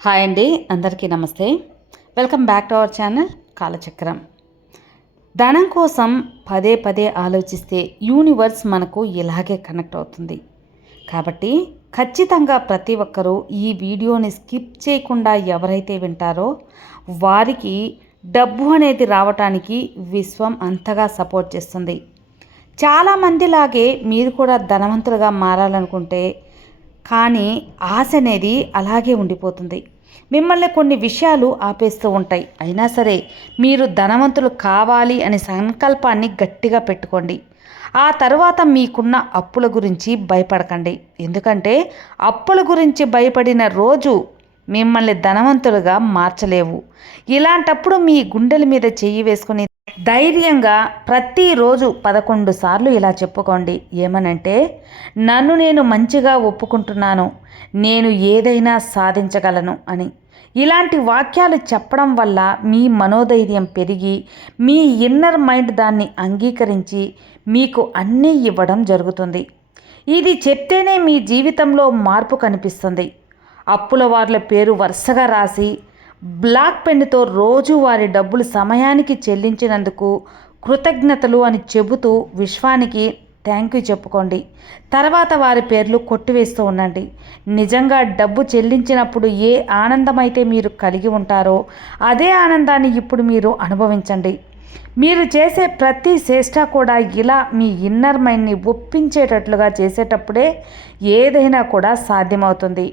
Hi అండి, అందరికీ నమస్తే. Welcome back to our channel Kalachakram. ధనం కోసం పదే పదే ఆలోచిస్తే యూనివర్స్ మనకు ఇలాగే కనెక్ట్ అవుతుంది. కాబట్టి ఖచ్చితంగా ప్రతి ఒక్కరూ ఈ వీడియోని స్కిప్ చేయకుండా ఎవరైతే వింటారో వారికి డబ్బు అనేది రావటానికి విశ్వం అంతగా సపోర్ట్ చేస్తుంది. చాలామందిలాగే మీరు కూడా ధనవంతులుగా మారాలనుకుంటే కానీ ఆశ అనేది అలాగే ఉండిపోతుంది. మిమ్మల్ని కొన్ని విషయాలు ఆపేస్తూ ఉంటాయి. అయినా సరే మీరు ధనవంతులు కావాలి అనే సంకల్పాన్ని గట్టిగా పెట్టుకోండి. ఆ తర్వాత మీకున్న అప్పుల గురించి భయపడకండి. ఎందుకంటే అప్పుల గురించి భయపడిన రోజు మిమ్మల్ని ధనవంతులుగా మార్చలేవు. ఇలాంటప్పుడు మీ గుండెల మీద చెయ్యి వేసుకుని ధైర్యంగా ప్రతిరోజు 11 సార్లు ఇలా చెప్పుకోండి. ఏమనంటే, నన్ను నేను మంచిగా ఒప్పుకుంటున్నాను, నేను ఏదైనా సాధించగలను అని. ఇలాంటి వాక్యాలు చెప్పడం వల్ల మీ మనోధైర్యం పెరిగి మీ ఇన్నర్ మైండ్ దాన్ని అంగీకరించి మీకు అన్నీ ఇవ్వడం జరుగుతుంది. ఇది చెప్తేనే మీ జీవితంలో మార్పు కనిపిస్తుంది. అప్పుల వాళ్ళ పేరు వరుసగా రాసి బ్లాక్ పెన్నుతో రోజు వారి డబ్బులు సమయానికి చెల్లించినందుకు కృతజ్ఞతలు అని చెబుతూ విశ్వానికి థ్యాంక్ యూ చెప్పుకోండి. తర్వాత వారి పేర్లు కొట్టివేస్తూ ఉండండి. నిజంగా డబ్బు చెల్లించినప్పుడు ఏ ఆనందమైతే మీరు కలిగి ఉంటారో అదే ఆనందాన్ని ఇప్పుడు మీరు అనుభవించండి. మీరు చేసే ప్రతి చేష్ట కూడా ఇలా మీ ఇన్నర్ మైండ్ని ఒప్పించేటట్లుగా చేసేటప్పుడే ఏదైనా కూడా సాధ్యమవుతుంది.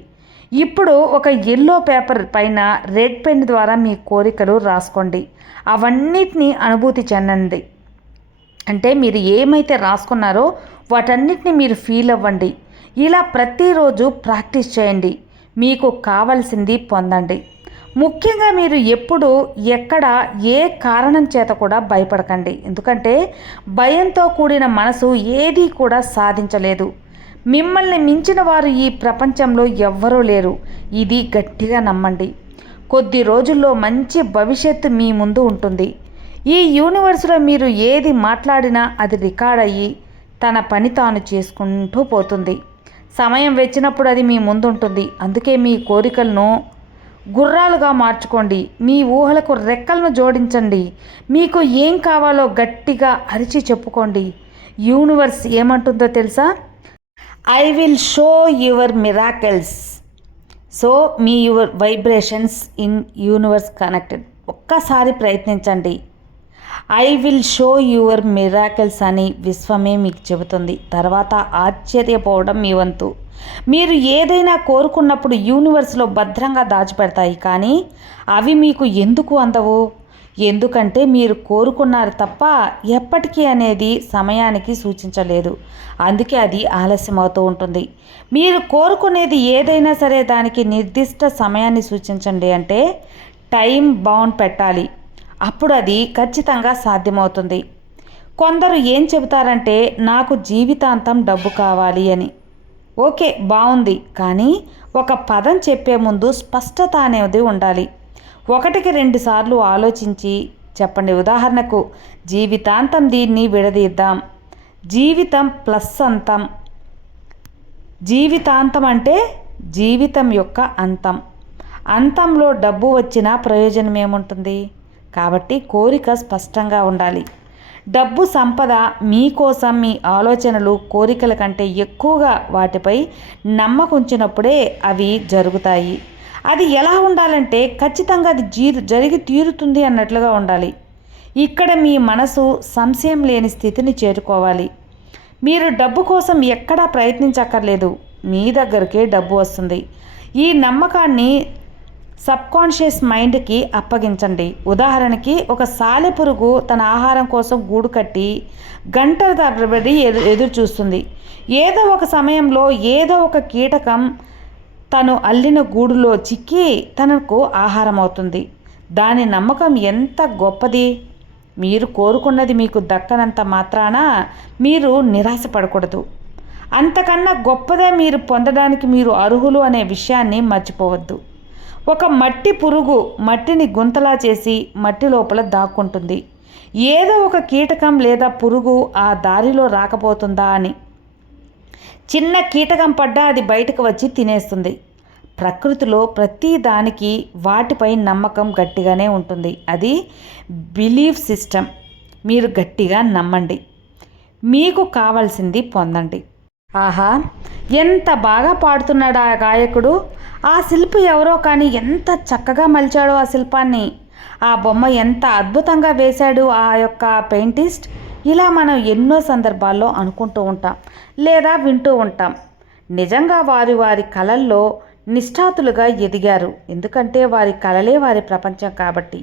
ఇప్పుడు ఒక ఎల్లో పేపర్ పైన రెడ్ పెన్ ద్వారా మీ కోరికలు రాసుకోండి. అవన్నిటినీ అనుభూతి చెందండి. అంటే మీరు ఏమైతే రాసుకున్నారో వాటన్నిటిని మీరు ఫీల్ అవ్వండి. ఇలా ప్రతిరోజు ప్రాక్టీస్ చేయండి. మీకు కావాల్సింది పొందండి. ముఖ్యంగా మీరు ఎప్పుడు ఎక్కడ ఏ కారణం చేత కూడా భయపడకండి. ఎందుకంటే భయంతో కూడిన మనసు ఏదీ కూడా సాధించలేదు. మిమ్మల్ని మించిన వారు ఈ ప్రపంచంలో ఎవ్వరూ లేరు. ఇది గట్టిగా నమ్మండి. కొద్ది రోజుల్లో మంచి భవిష్యత్తు మీ ముందు ఉంటుంది. ఈ యూనివర్స్లో మీరు ఏది మాట్లాడినా అది రికార్డ్ అయ్యి తన పని తాను చేసుకుంటూ పోతుంది. సమయం వచ్చినప్పుడు అది మీ ముందు ఉంటుంది. అందుకే మీ కోరికలను గుర్రాలుగా మార్చుకోండి. మీ ఊహలకు రెక్కలను జోడించండి. మీకు ఏం కావాలో గట్టిగా అరిచి చెప్పుకోండి. యూనివర్స్ ఏమంటుందో తెలుసా? I will show your miracles. So me your vibrations in universe connected. ఒక్కసారి ప్రయత్నించండి. I will show your miracles అని విశ్వమే మీకు చెబుతుంది. తర్వాత ఆశ్చర్యపోవడం మీ వంతు. మీరు ఏదైనా కోరుకున్నప్పుడు యూనివర్స్లో భద్రంగా దాచిపెడతాయి. కానీ అవి మీకు ఎందుకు అందవు? ఎందుకంటే మీరు కోరుకున్నారు తప్ప ఎప్పటికీ అనేది సమయానికి సూచించలేదు. అందుకే అది ఆలస్యం అవుతూ ఉంటుంది. మీరు కోరుకునేది ఏదైనా సరే దానికి నిర్దిష్ట సమయాన్ని సూచించండి. అంటే టైం బౌండ్ పెట్టాలి. అప్పుడు అది ఖచ్చితంగా సాధ్యమవుతుంది. కొందరు ఏం చెబుతారంటే, నాకు జీవితాంతం డబ్బు కావాలి అని. ఓకే, బాగుంది. కానీ ఒక పదం చెప్పే ముందు స్పష్టత అనేది ఉండాలి. 1-2 సార్లు ఆలోచించి చెప్పండి. ఉదాహరణకు, జీవితాంతం దీన్ని విడదీద్దాం. జీవితం ప్లస్ అంతం. జీవితాంతం అంటే జీవితం యొక్క అంతం. అంతంలో డబ్బు వచ్చినా ప్రయోజనం ఏముంటుంది? కాబట్టి కోరిక స్పష్టంగా ఉండాలి. డబ్బు సంపద మీకోసం మీ ఆలోచనలు కోరికల కంటే ఎక్కువగా వాటిపై నమ్మకంచినప్పుడే అవి జరుగుతాయి. అది ఎలా ఉండాలంటే ఖచ్చితంగా అది జరిగి తీరుతుంది అన్నట్లుగా ఉండాలి. ఇక్కడ మీ మనసు సంశయం లేని స్థితిని చేరుకోవాలి. మీరు డబ్బు కోసం ఎక్కడా ప్రయత్నించక్కర్లేదు. మీ దగ్గరికే డబ్బు వస్తుంది. ఈ నమ్మకాన్ని సబ్కాన్షియస్ మైండ్కి అప్పగించండి. ఉదాహరణకి, ఒక సాలెపురుగు తన ఆహారం కోసం గూడు కట్టి గంటల తరబడి ఎదురు చూస్తుంది. ఏదో ఒక సమయంలో ఏదో ఒక కీటకం తను అల్లిన గూడులో చిక్కి తనకు ఆహారం అవుతుంది. దాని నమ్మకం ఎంత గొప్పది! మీరు కోరుకున్నది మీకు దక్కనంత మాత్రాన మీరు నిరాశపడకూడదు. అంతకన్నా గొప్పదే మీరు పొందడానికి మీరు అర్హులు అనే విషయాన్ని మర్చిపోవద్దు. ఒక మట్టి పురుగు మట్టిని గుంతలా చేసి మట్టి లోపల దాక్కుంటుంది. ఏదో ఒక కీటకం లేదా పురుగు ఆ దారిలో రాకపోతుందా అని. చిన్న కీటకం పడ్డా అది బయటకు వచ్చి తినేస్తుంది. ప్రకృతిలో ప్రతి దానికి వాటిపై నమ్మకం గట్టిగానే ఉంటుంది. అది బిలీఫ్ సిస్టమ్. మీరు గట్టిగా నమ్మండి, మీకు కావాల్సింది పొందండి. ఆహా, ఎంత బాగా పాడుతున్నాడు ఆ గాయకుడు! ఆ శిల్పి ఎవరో కానీ ఎంత చక్కగా మలిచాడో ఆ శిల్పాన్ని! ఆ బొమ్మ ఎంత అద్భుతంగా వేశాడు ఆ యొక్క పెయింటిస్ట్! ఇలా మనం ఎన్నో సందర్భాల్లో అనుకుంటూ ఉంటాం లేదా వింటూ ఉంటాం. నిజంగా వారి వారి కళల్లో నిష్ఠాతులుగా ఎదిగారు. ఎందుకంటే వారి కళలే వారి ప్రపంచం కాబట్టి.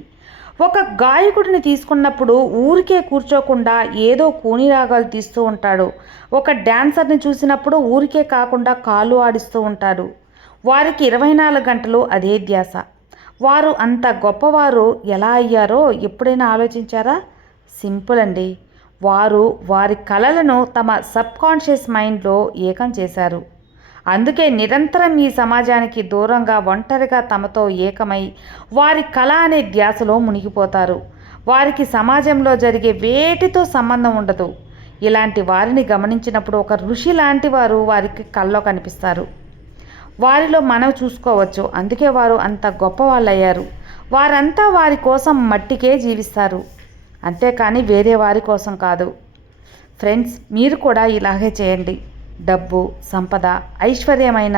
ఒక గాయకుడిని తీసుకున్నప్పుడు ఊరికే కూర్చోకుండా ఏదో కూని రాగాలు తీస్తూ ఉంటాడు. ఒక డ్యాన్సర్ని చూసినప్పుడు ఊరికే కాకుండా కాళ్ళు ఆడిస్తూ ఉంటాడు. వారికి 24 గంటలు అదే ధ్యాస. వారు అంత గొప్పవారు ఎలా అయ్యారో ఎప్పుడైనా ఆలోచించారా? సింపుల్ అండి. వారు వారి కళలను తమ సబ్కాన్షియస్ మైండ్లో ఏకం చేశారు. అందుకే నిరంతరం ఈ సమాజానికి దూరంగా ఒంటరిగా తమతో ఏకమై వారి కళ అనే ధ్యాసలో మునిగిపోతారు. వారికి సమాజంలో జరిగే వేటితో సంబంధం ఉండదు. ఇలాంటి వారిని గమనించినప్పుడు ఒక ఋషి లాంటి వారు వారికి కళ్ళలో కనిపిస్తారు. వారిలో మనం చూసుకోవచ్చు. అందుకే వారు అంత గొప్ప వాళ్ళయ్యారు. వారంతా వారి కోసం మట్టికే జీవిస్తారు, అంతేకాని వేరే వారి కోసం కాదు. ఫ్రెండ్స్, మీరు కూడా ఇలాగే చేయండి. డబ్బు, సంపద, ఐశ్వర్యమైన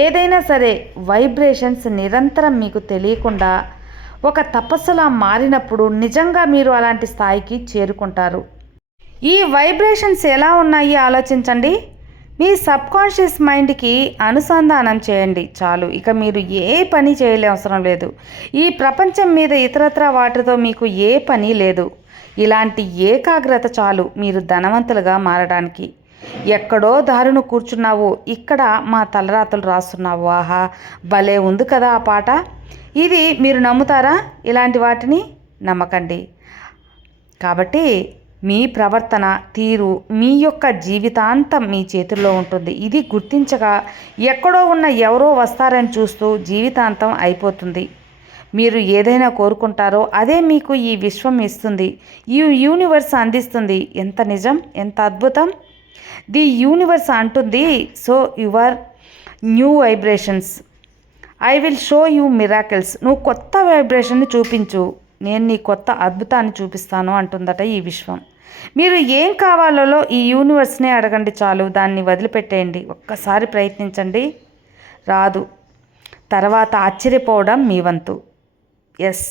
ఏదైనా సరే వైబ్రేషన్స్ నిరంతరం మీకు తెలియకుండా ఒక తపస్సులా మారినప్పుడు నిజంగా మీరు అలాంటి స్థాయికి చేరుకుంటారు. ఈ వైబ్రేషన్స్ ఎలా ఉన్నాయి ఆలోచించండి. మీ సబ్కాన్షియస్ మైండ్కి అనుసంధానం చేయండి చాలు. ఇక మీరు ఏ పని చేయవసరం లేదు. ఈ ప్రపంచం మీద ఇతరత్ర వాటితో మీకు ఏ పని లేదు. ఇలాంటి ఏకాగ్రత చాలు మీరు ధనవంతులుగా మారడానికి. ఎక్కడో దారును కూర్చున్నావు, ఇక్కడ మా తలరాతలు రాస్తున్నావు. ఆహా, భలే ఉంది కదా ఆ పాట! ఇది మీరు నమ్ముతారా? ఇలాంటి వాటిని నమ్మకండి. కాబట్టి మీ ప్రవర్తన తీరు మీ యొక్క జీవితాంతం మీ చేతుల్లో ఉంటుంది. ఇది గుర్తించగా ఎక్కడో ఉన్న ఎవరో వస్తారని చూస్తూ జీవితాంతం అయిపోతుంది. మీరు ఏదైనా కోరుకుంటారో అదే మీకు ఈ విశ్వం ఇస్తుంది, ఈ యూనివర్స్ అందిస్తుంది. ఎంత నిజం, ఎంత అద్భుతం! ది యూనివర్స్ అంటుంది, so your new vibrations I will show you miracles. నువ్వు కొత్త వైబ్రేషన్ని చూపించు, నేను నీ కొత్త అద్భుతాన్ని చూపిస్తాను అంటుందట ఈ విశ్వం. మీరు ఏం కావాలో ఈ యూనివర్స్నే అడగండి చాలు. దాన్ని వదిలిపెట్టేయండి. ఒక్కసారి ప్రయత్నించండి, రాదు. తర్వాత ఆశ్చర్యపోవడం మీ వంతు. ఎస్,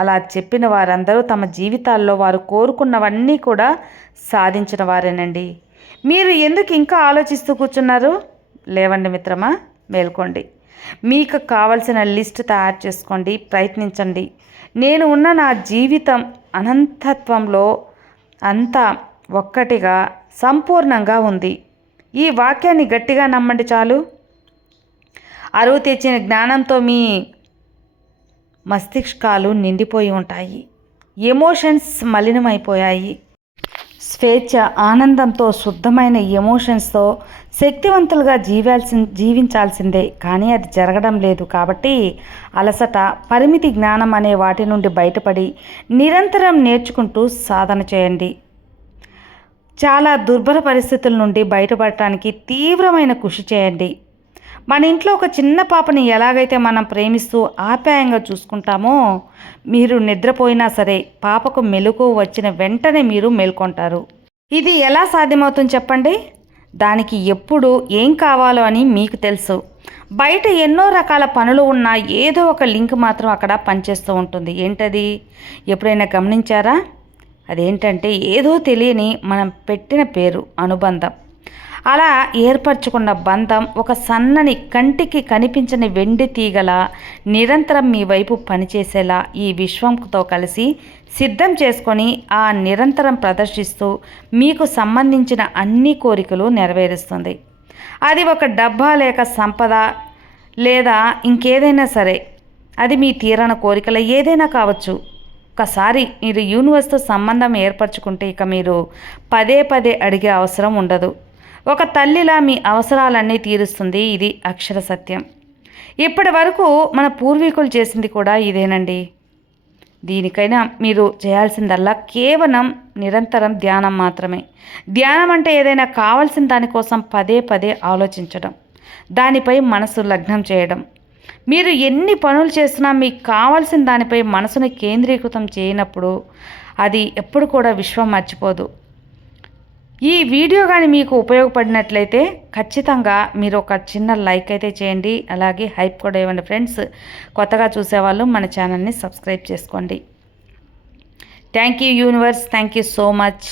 అలా చెప్పిన వారందరూ తమ జీవితాల్లో వారు కోరుకున్నవన్నీ కూడా సాధించిన వారేనండి. మీరు ఎందుకు ఇంకా ఆలోచిస్తూ కూర్చున్నారు? లేవండి మిత్రమా, మేల్కోండి. మీకు కావలసిన లిస్ట్ తయారు చేసుకోండి, ప్రయత్నించండి. నేను ఉన్న నా జీవితం అనంతత్వంలో అంతా ఒక్కటిగా సంపూర్ణంగా ఉంది. ఈ వాక్యాన్ని గట్టిగా నమ్మండి చాలు. అరువు తెచ్చిన జ్ఞానంతో మీ మస్తిష్కాలు నిండిపోయి ఉంటాయి. ఎమోషన్స్ మలినమైపోయాయి. స్వేచ్ఛ, ఆనందంతో, శుద్ధమైన ఎమోషన్స్తో శక్తివంతులుగా జీవించాల్సిందే. కానీ అది జరగడం లేదు. కాబట్టి అలసట, పరిమితి జ్ఞానం అనే వాటి నుండి బయటపడి నిరంతరం నేర్చుకుంటూ సాధన చేయండి. చాలా దుర్భర పరిస్థితుల నుండి బయటపడటానికి తీవ్రమైన కృషి చేయండి. మన ఇంట్లో ఒక చిన్న పాపని ఎలాగైతే మనం ప్రేమిస్తూ ఆప్యాయంగా చూసుకుంటామో, మీరు నిద్రపోయినా సరే పాపకు మెలకువ వచ్చిన వెంటనే మీరు మేల్కొంటారు. ఇది ఎలా సాధ్యమవుతుంది చెప్పండి? దానికి ఎప్పుడు ఏం కావాలో అని మీకు తెలుసు. బయట ఎన్నో రకాల పనులు ఉన్నా ఏదో ఒక లింక్ మాత్రం అక్కడ పనిచేస్తూ ఉంటుంది. ఏంటది? ఎప్పుడైనా గమనించారా? అదేంటంటే ఏదో తెలియని మనం పెట్టిన పేరు, అనుబంధం. అలా ఏర్పరచుకున్న బంధం ఒక సన్నని, కంటికి కనిపించని వెండి తీగల నిరంతరం మీ వైపు పనిచేసేలా ఈ విశ్వంతో కలిసి సిద్ధం చేసుకొని ఆ నిరంతరం ప్రదర్శిస్తూ మీకు సంబంధించిన అన్ని కోరికలు నెరవేరుస్తుంది. అది ఒక డబ్బా లేక సంపద లేదా ఇంకేదైనా సరే, అది మీ తీరన కోరికల ఏదైనా కావచ్చు. ఒకసారి మీరు యూనివర్స్తో సంబంధం ఏర్పరచుకుంటే ఇక మీరు పదే పదే అడిగే అవసరం ఉండదు. ఒక తల్లిలా మీ అవసరాలన్నీ తీరుస్తుంది. ఇది అక్షర సత్యం. ఇప్పటి వరకు మన పూర్వీకులు చేసింది కూడా ఇదేనండి. దీనికైనా మీరు చేయాల్సిందల్లా కేవలం నిరంతరం ధ్యానం మాత్రమే. ధ్యానం అంటే ఏదైనా కావాల్సిన దానికోసం పదే పదే ఆలోచించడం, దానిపై మనసు లగ్నం చేయడం. మీరు ఎన్ని పనులు చేసినా మీకు కావాల్సిన దానిపై మనసుని కేంద్రీకృతం చేయనప్పుడు అది ఎప్పుడు కూడా విశ్వం మర్చిపోదు. ఈ వీడియో కానీ మీకు ఉపయోగపడినట్లయితే ఖచ్చితంగా మీరు ఒక చిన్న లైక్ అయితే చేయండి, అలాగే హైప్ కూడా ఇవ్వండి ఫ్రెండ్స్. కొత్తగా చూసేవాళ్ళు మన ఛానల్ని సబ్స్క్రైబ్ చేసుకోండి. Thank you universe, thank you so much.